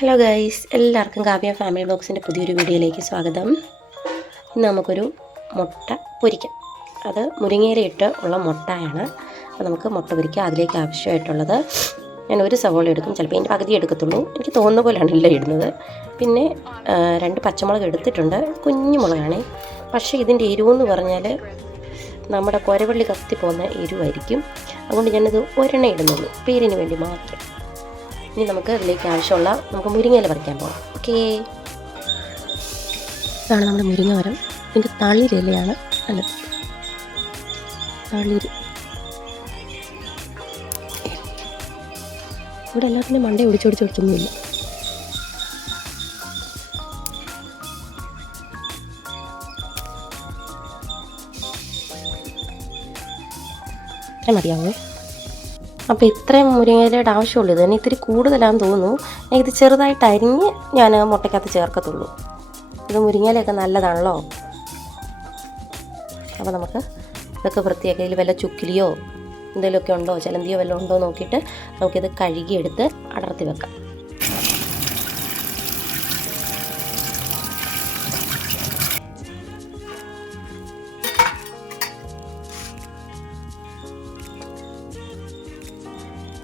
Hello guys, എല്ലാവർക്കും Kavya family ബ്ലോഗ്സിൻ്റെ പുതിയൊരു വീഡിയോയിലേക്ക് സ്വാഗതം. ഇന്ന് നമുക്കൊരു മുട്ട പൊരിക്കാം. അത് മുരിങ്ങയിലയിട്ട് ഉള്ള മുട്ടയാണ്. അപ്പോൾ നമുക്ക് മുട്ട പൊരിക്കാം. അതിലേക്ക് ആവശ്യമായിട്ടുള്ളത് ഞാൻ ഒരു സവോള എടുക്കും, ചിലപ്പോൾ അതിൻ്റെ പകുതി എടുക്കത്തുള്ളൂ. എനിക്ക് തോന്നുന്ന പോലെയാണ് എല്ലാം ഇടുന്നത്. പിന്നെ 2 പച്ചമുളക് എടുത്തിട്ടുണ്ട്, കുഞ്ഞു മുളകാണ്. പക്ഷേ ഇതിൻ്റെ എരിവെന്ന് പറഞ്ഞാൽ നമ്മുടെ കുരവള്ളി കത്തി പോകുന്ന എരിവായിരിക്കും. അതുകൊണ്ട് ഞാനത് ഒരെണ്ണം ഇടുന്നുള്ളൂ, പേരിന് വേണ്ടി മാത്രം. ഇനി നമുക്ക് അതിലേക്ക് ആവശ്യമുള്ള മുരിങ്ങയില പറിക്കാൻ പോകാം. ഓക്കേ, ഇതാണ് നമ്മുടെ മുരിങ്ങ മരം. ഇതിൻ്റെ തളിരിലയാണ് നല്ലത്. തളിര് ഇവിടെ എല്ലാത്തിനും മണ്ടേ ഒടിച്ചൊന്നുമില്ല. ഇത്ര മതിയാവേ. അപ്പോൾ ഇത്രയും മുരിങ്ങയിലയുടെ ആവശ്യമുള്ളൂ. ഇത് തന്നെ ഇത്തിരി കൂടുതലാണെന്ന് തോന്നുന്നു. ഞാൻ ഇത് ചെറുതായിട്ട് അരിഞ്ഞ് ഞാൻ മുട്ടയ്ക്കകത്ത് ചേർക്കത്തുള്ളൂ. ഇത് മുരിങ്ങയിലൊക്കെ നല്ലതാണല്ലോ. അപ്പോൾ നമുക്ക് ഇതൊക്കെ വൃത്തിയാക്കി ഇതിൽ വല്ല ചുക്കിലിയോ എന്തെങ്കിലുമൊക്കെ ഉണ്ടോ, ചിലന്തിയോ വല്ലതും ഉണ്ടോ നോക്കിയിട്ട് നമുക്കിത് കഴുകിയെടുത്ത് അടർത്തി വെക്കാം.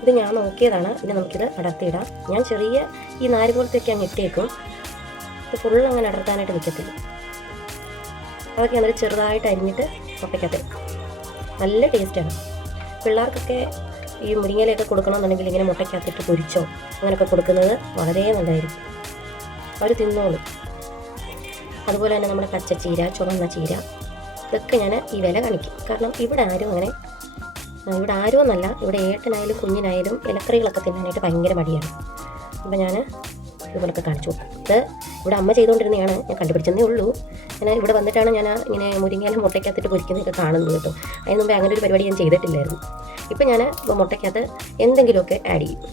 ഇത് ഞാൻ നോക്കിയതാണ്. ഇനി നമുക്കിത് അടർത്തിയിടാം. ഞാൻ ചെറിയ ഈ നാര് പോലത്തെയൊക്കെ അങ്ങ് ഇട്ടേക്കും. ഇത് ഫുള്ള് അങ്ങനെ അടർത്താനായിട്ട് നിൽക്കത്തില്ല. അതൊക്കെ എന്നിട്ട് ചെറുതായിട്ട് അരിഞ്ഞിട്ട് മുട്ടയ്ക്കകത്ത് നല്ല ടേസ്റ്റാണ്. പിള്ളേർക്കൊക്കെ ഈ മുരിങ്ങയിലൊക്കെ കൊടുക്കണമെന്നുണ്ടെങ്കിൽ ഇങ്ങനെ മുട്ടയ്ക്കകത്തിട്ട് പൊരിച്ചോ അങ്ങനെയൊക്കെ കൊടുക്കുന്നത് വളരെ നല്ലതായിരിക്കും. അവർ തിന്നോളും. അതുപോലെ തന്നെ നമ്മുടെ പച്ചച്ചീര, ചുവന്ന ചീര, ഇതൊക്കെ ഞാൻ ഈ വില കാണിക്കും. കാരണം ഇവിടെ ആരും എന്നല്ല, ഇവിടെ ഏട്ടനായാലും കുഞ്ഞിനായാലും ഇലക്കറികളൊക്കെ തിന്നാനായിട്ട് ഭയങ്കര മടിയാണ്. അപ്പോൾ ഞാൻ ഇതുപോലൊക്കെ കാണിച്ചു കൊടുക്കും. ഇത് ഇവിടെ അമ്മ ചെയ്തുകൊണ്ടിരുന്നതാണ്, ഞാൻ കണ്ടുപിടിച്ചതേ ഉള്ളൂ. ഞാൻ ഇവിടെ വന്നിട്ടാണ് ഞാൻ ഇങ്ങനെ മുരിങ്ങയില മുട്ടയ്ക്കകത്തിട്ട് പൊരിക്കുന്നതൊക്കെ കാണുന്നത് കേട്ടോ. അതിന് മുമ്പേ അങ്ങനെ ഒരു പരിപാടി ഞാൻ ചെയ്തിട്ടില്ലായിരുന്നു. ഇപ്പം ഞാൻ മുട്ടയ്ക്കകത്ത് എന്തെങ്കിലുമൊക്കെ ആഡ് ചെയ്യും.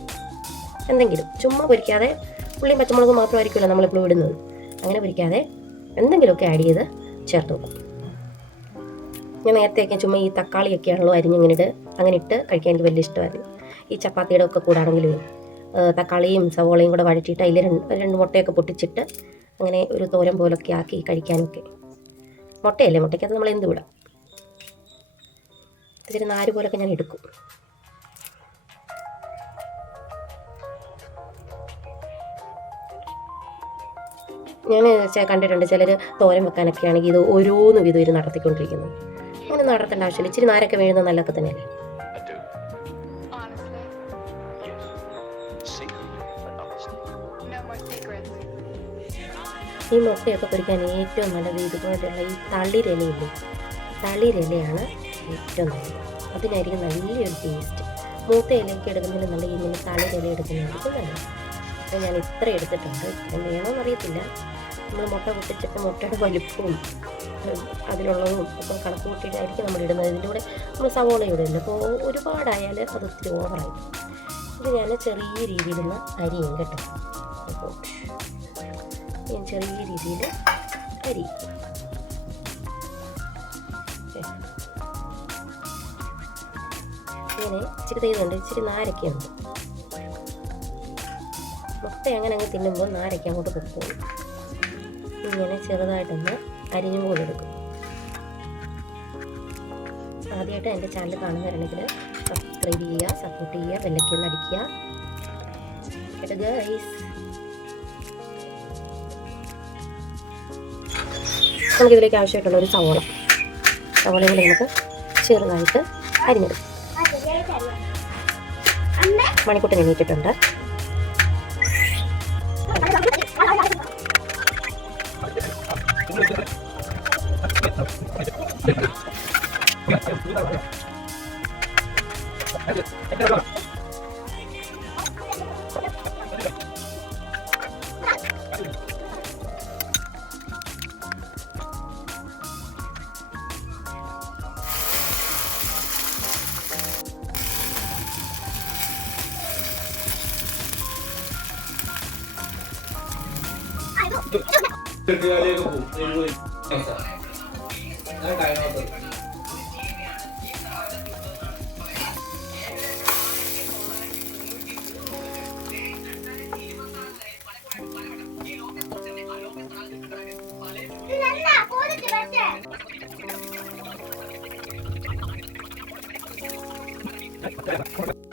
എന്തെങ്കിലും ചുമ്മാ പൊരിക്കാതെ, ഉള്ളിയും പച്ചമുളകും മാത്രമായിരിക്കുമല്ലോ നമ്മളിപ്പോൾ ഇടുന്നത്. അങ്ങനെ പൊരിക്കാതെ എന്തെങ്കിലുമൊക്കെ ആഡ് ചെയ്ത് ചേർത്ത് വെക്കും. ഞാൻ നേരത്തെയൊക്കെ ചുമ്മാ ഈ തക്കാളിയൊക്കെയാണല്ലോ അങ്ങനെ ഇട്ട് കഴിക്കാൻ എനിക്ക് വലിയ ഇഷ്ടമായിരുന്നു. ഈ ചപ്പാത്തിയുടെ ഒക്കെ കൂടാണെങ്കിലും തക്കാളിയും സവോളയും കൂടെ വഴറ്റിയിട്ട് അതിൽ രണ്ട് മുട്ടയൊക്കെ പൊട്ടിച്ചിട്ട് അങ്ങനെ ഒരു തോരൻ പോലൊക്കെ ആക്കി കഴിക്കാനൊക്കെ. മുട്ടയല്ലേ, മുട്ടയ്ക്കകത്ത് നമ്മൾ എന്ത് വിടാം. ഇത്തിരി നാര് പോലൊക്കെ ഞാൻ എടുക്കും. ഞാൻ കണ്ടിട്ടുണ്ട് ചിലർ തോരൻ വെക്കാനൊക്കെ ആണെങ്കിൽ ഇത് ഓരോന്നും ഇത് നടത്തിക്കൊണ്ടിരിക്കുന്നത്. അങ്ങനെ നടത്തേണ്ട ആവശ്യമില്ല. ഇച്ചിരി നാരൊക്കെ വീഴുന്നത് നല്ലതൊക്കെ തന്നെയല്ലേ. ഈ മുട്ടയൊക്കെ പൊരിക്കാൻ ഏറ്റവും നല്ലത് ഇതുപോലെയുള്ള ഈ തളിരിലയില്ലേ, തളിരിലയാണ് ഏറ്റവും നല്ലത്. അതിനായിരിക്കും നല്ലൊരു ടേസ്റ്റ്. മൂത്ത ഇലയ്ക്ക് എടുക്കുന്നതിന് നല്ല ഇങ്ങനെ തളിരില എടുക്കുന്നതായിരിക്കും നല്ലത്. അപ്പോൾ ഞാൻ ഇത്ര എടുത്തിട്ടുണ്ട്. ഇത്രയും വേണമെന്ന് അറിയത്തില്ല. നമ്മൾ മുട്ട പൊട്ടിച്ചിട്ട് മുട്ടയുടെ വലുപ്പവും അതിലുള്ളതും ഒക്കെ കണക്ക് കൂട്ടിയിട്ടായിരിക്കും നമ്മൾ ഇടുന്നത്. ഇതിൻ്റെ കൂടെ നമ്മൾ സവോള ഇടില്ല. അപ്പോൾ ഒരുപാടായാൽ അത് ഒത്തിരി ഓവറായി. ഇത് ഞാൻ ചെറിയ രീതിയിലൊന്ന് അരിയും കേട്ടോ. അപ്പോൾ ഞാൻ ചെറിയ രീതിയിൽ അരിയും. ഇങ്ങനെ ഇച്ചിരി തേതുണ്ട്, ഇച്ചിരി നാരൊക്കെയുണ്ട്. മുട്ട അങ്ങനെ അങ്ങ് തിന്നുമ്പോൾ നാരൊക്കെ അങ്ങോട്ട് പൊക്കോളും. ഇങ്ങനെ ചെറുതായിട്ടൊന്ന് അരിഞ്ഞു പോലെ എടുക്കും. ആദ്യമായിട്ട് എൻ്റെ ചാനൽ കാണുന്നവരാണെങ്കിൽ സബ്സ്ക്രൈബ് ചെയ്യുക, സപ്പോർട്ട് ചെയ്യുക, ബെല്ലൈക്കൺ അടിക്കുക കേട്ടോ ഗൈസ്. നമുക്കിതിലേക്ക് ആവശ്യമായിട്ടുള്ള ഒരു സവോളയും കൂടെ നമുക്ക് ചെറുതായിട്ട് അരിഞ്ഞെടുക്കും. മണിക്കൂട്ടൻ എണീറ്റിട്ടുണ്ട്. കൊടുക്കാം.